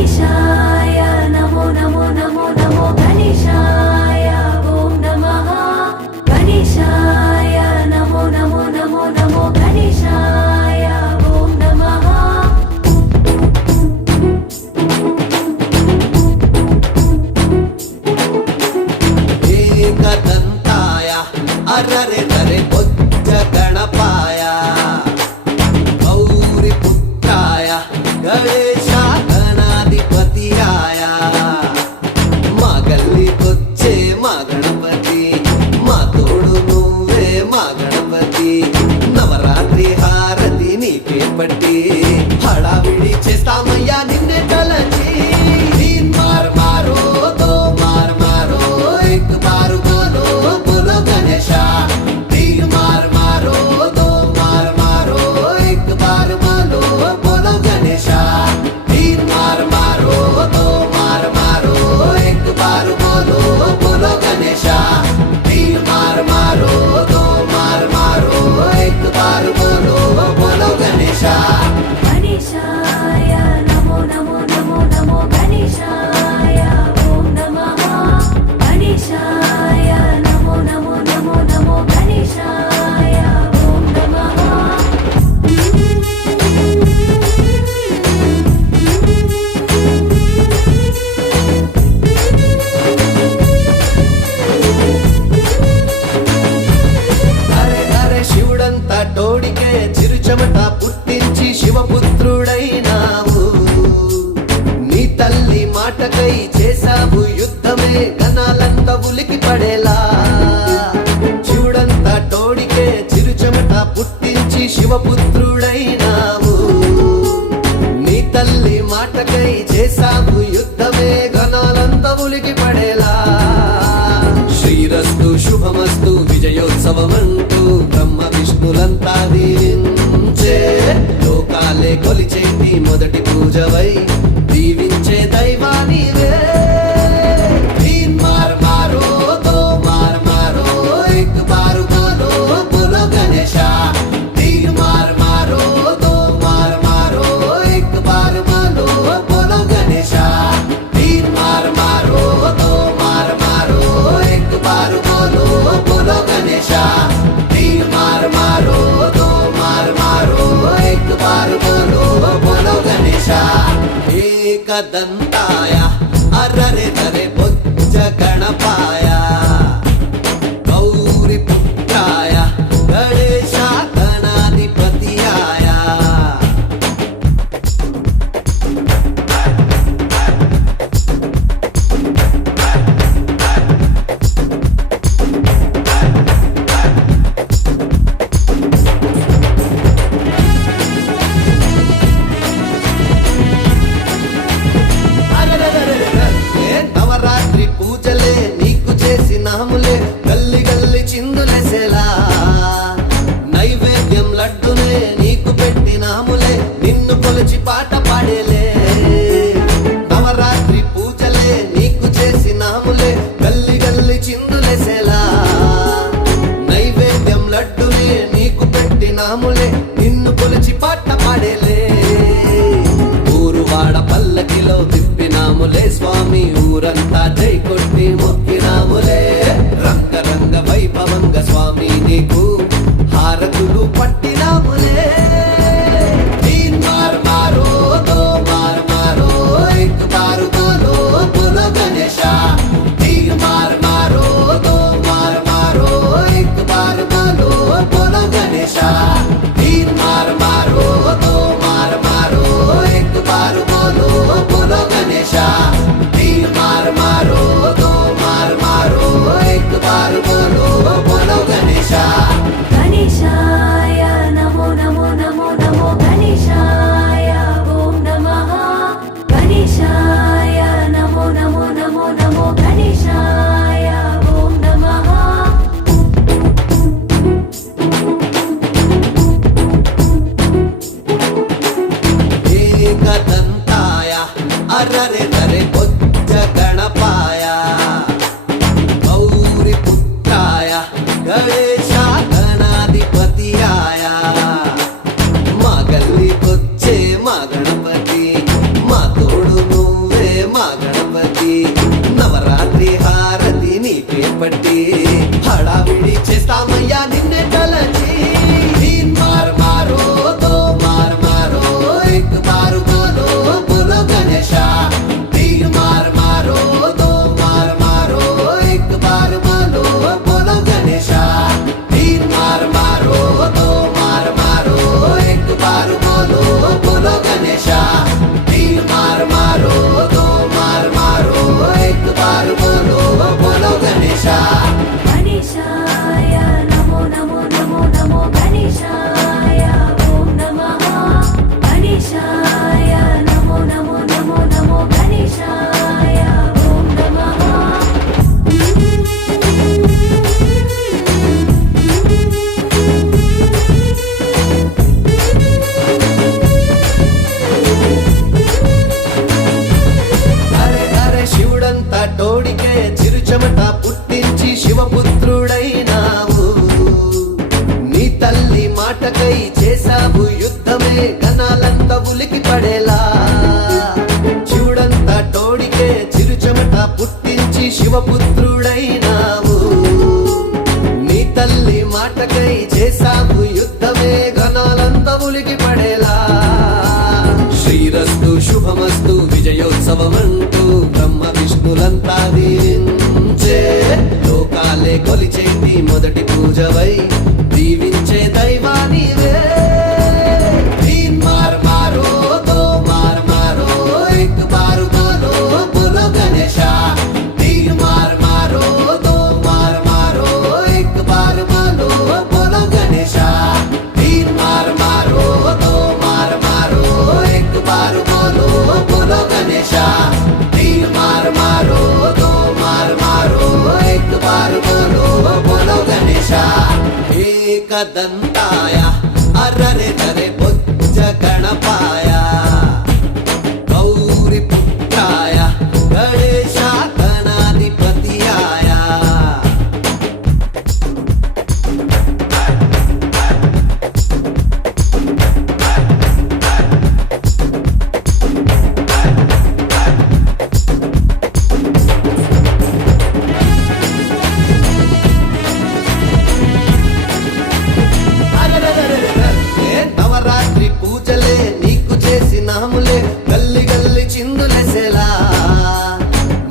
गणेशाय नमो नमो नमो नमो गणेशाय ओम नमः गणेशाय नमो नमो नमो नमो गणेशाय ओम नमः एकदंताय अररे तरे बोज्ज गणपाय गौरी पुत्राय गणेश गणाधिपतियाय మా గల్లీకొచ్చే మా గణపతి మా తోడు నువ్వే మా గణపతి నవరాత్రి హారతి నీకే పట్టి హడావిడి చేస్తామయ్యా నిన్నే తలచి తీన్ మార్ మారో దో మార్ మారో एक बार बोलो बोलो गणेशा तीन मार मारो दो मार मारो एक बार बोलो बोलो गणेशा तीन मार मारो दो मार मारो एक बार बोलो बोलो गणेशा तीन मार मारो दो मार मारो एक बार बोलो बोलो गणेशा गणेशाय नमो नमो नमो नमो गणेशाय ओम नमः गणेशाय नमो नमो नमो नमो गणेशाय ओम नमः అరే అరే శివుడంతా టోడికే చిరుచమట పుట్టించి శివపుత్రుడైనావు నీ తల్లి మాటకై చేసావు యుద్ధమే గణాలంతా ఉలికి పడేలా శివుడంతా టోడికే చిరుచమట పుట్టించి శివపుత్రుడైనావు నీ తల్లి మాటకై చేసావు యుద్ధమే గణాలంతా ఉలికి పడేలా శ్రీరస్తు శుభమస్తు విజయోత్సవమంటూ బ్రహ్మ విష్ణులంతా దీవించే లోకాలే కొలిచేటి మొదటి పూజవై దీవించే దైవానివే తీన్ మార్ మారో దో మార్ మారో एक बार बोलो बोलो गणेशा तीन मार मारो दो मार मारो एक बार बोलो बोलो गणेशा तीन मार मारो दो मार मारो एक बार बोलो बोलो गणेशा तीन मार मारो दो मार मारो एक बार बोलो बोलो गणेशा एकदंताय अररे तरे बोज्ज गणपाय गौरी पुत्राय गणेश गणाधिपतियाय నవరాత్రి పూజలే నీకు చేసినాములే గల్లి గల్లి చిందులేసేలా నైవేద్యం లడ్డునే నీకు పెట్టినాములే నిన్ను కొలిచి పాట పాడేలే నవరాత్రి పూజలే నీకు చేసినాములే గల్లి గల్లి చిందులేసేలా నైవేద్యం లడ్డునే నీకు పెట్టినాములే నిన్ను కొలిచి పాట పాడేలే ఊరువాడ పల్లకిలో తిప్పినాములే స్వామి ఊరంతా జై కొట్టి మొక్కినాములే రంగ రంగ వైభవంగ స్వామి నీకు హారతులు పట్టినాములే तीन मार मारो दो मार मारो एक बार बोलो बोलो गणेशा तीन मार मारो दो मार मारो एक बार बोलो बोलो गणेशा तीन मार मारो दो मार मारो एक बार बोलो बोलो गणेशा तीन मार मारो दो मार मारो एक बार बोलो बोलो गणेशा गणेशाय नमो नमो नमो नमो गणेशाय ओम नमः गणेशाय नमो नमो नमो नमो गणेशाय ओम नमः एकदंताय अररे तरे बोज्ज गणपाय गौरी पुत्राय गणेश गणाधिपतियाय మా గల్లీకొచ్చే మా గణపతి మా తోడు నువ్వు పట్టి హడావిడి చేస్తామయ్యా నిన్నే తలచి తీన్ మార్ మారో దో మార్ మారో ఎక్ బారు బోలో బోలో గణేశ తీన్ మార్ మారో దో మార్ మారో ఎక్ బారు బోలో బోలో గణేశ తీన్ మార్ మారో దో మార్ మారో ఎక్ బారు బోలో బోలో గణేశ తీన్ మార్ మారో దో మార్ మారో ఎక్ బారు బోలో బోలో గణేశ గణేశాయ నమో నమో నమో నమో గణేశాయ ఓం నమః గణేశాయ నమో నమో నమో నమో గణేశాయ ఓం నమః అరే అరే శివుడంతా టోడికే చిరుచెమట పుట్టించి శివపుత్రుడైనావు నీ తల్లి మాటకై చేసావు యుద్ధమే గణాలంతా ఉలికి పడేలా శివుడంతా టోడికే చిరుచెమట పుట్టించి శివపుత్రుడైనావు నీ తల్లి మాటకై చేసావు యుద్ధమే గణాలంతా ఉలికి పడేలా శ్రీరస్తు శుభమస్తు విజయోత్సవమంటూ బ్రహ్మ విష్ణులంతా దీవించే లోకాలే కొలిచేటి మొదటి పూజవై దీవించే దైవానివే తీన్ మార్ మారో దో మార్ మారో ఎక్ బారు బోలో బోలో గణేశ తీన్ మార్ మారో దో మార్ మారో ఎక్ బారు బోలో బోలో గణేశ తీన్ మార్ మారో దో మార్ మారో ఎక్ బారు బోలో బోలో గణేశ తీన్ మార్ మారో దో మార్ మారో ఎక్ బారు బోలో బోలో గణేశ ఏకదంతాయ అర్రరే తరే బొజ్జ గణపాయ గౌరి పుత్రాయ గణేశ గణాధిపతియాయ అరెరెరెరెరెరె, నవరాత్రి పూజలే నీకు చేసినాములే గల్లి గల్లి చిందులేసేలా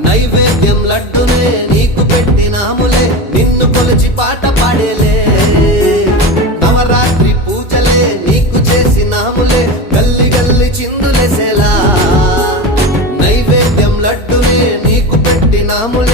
నైవేద్యం లడ్డునే నీకు పెట్టినాములే నిన్ను కొలిచి పాట పాడేలే నవరాత్రి పూజలే నీకు చేసినాములే గల్లి గల్లి చిందులేసేలా నైవేద్యం లడ్డునే నీకు పెట్టినాములే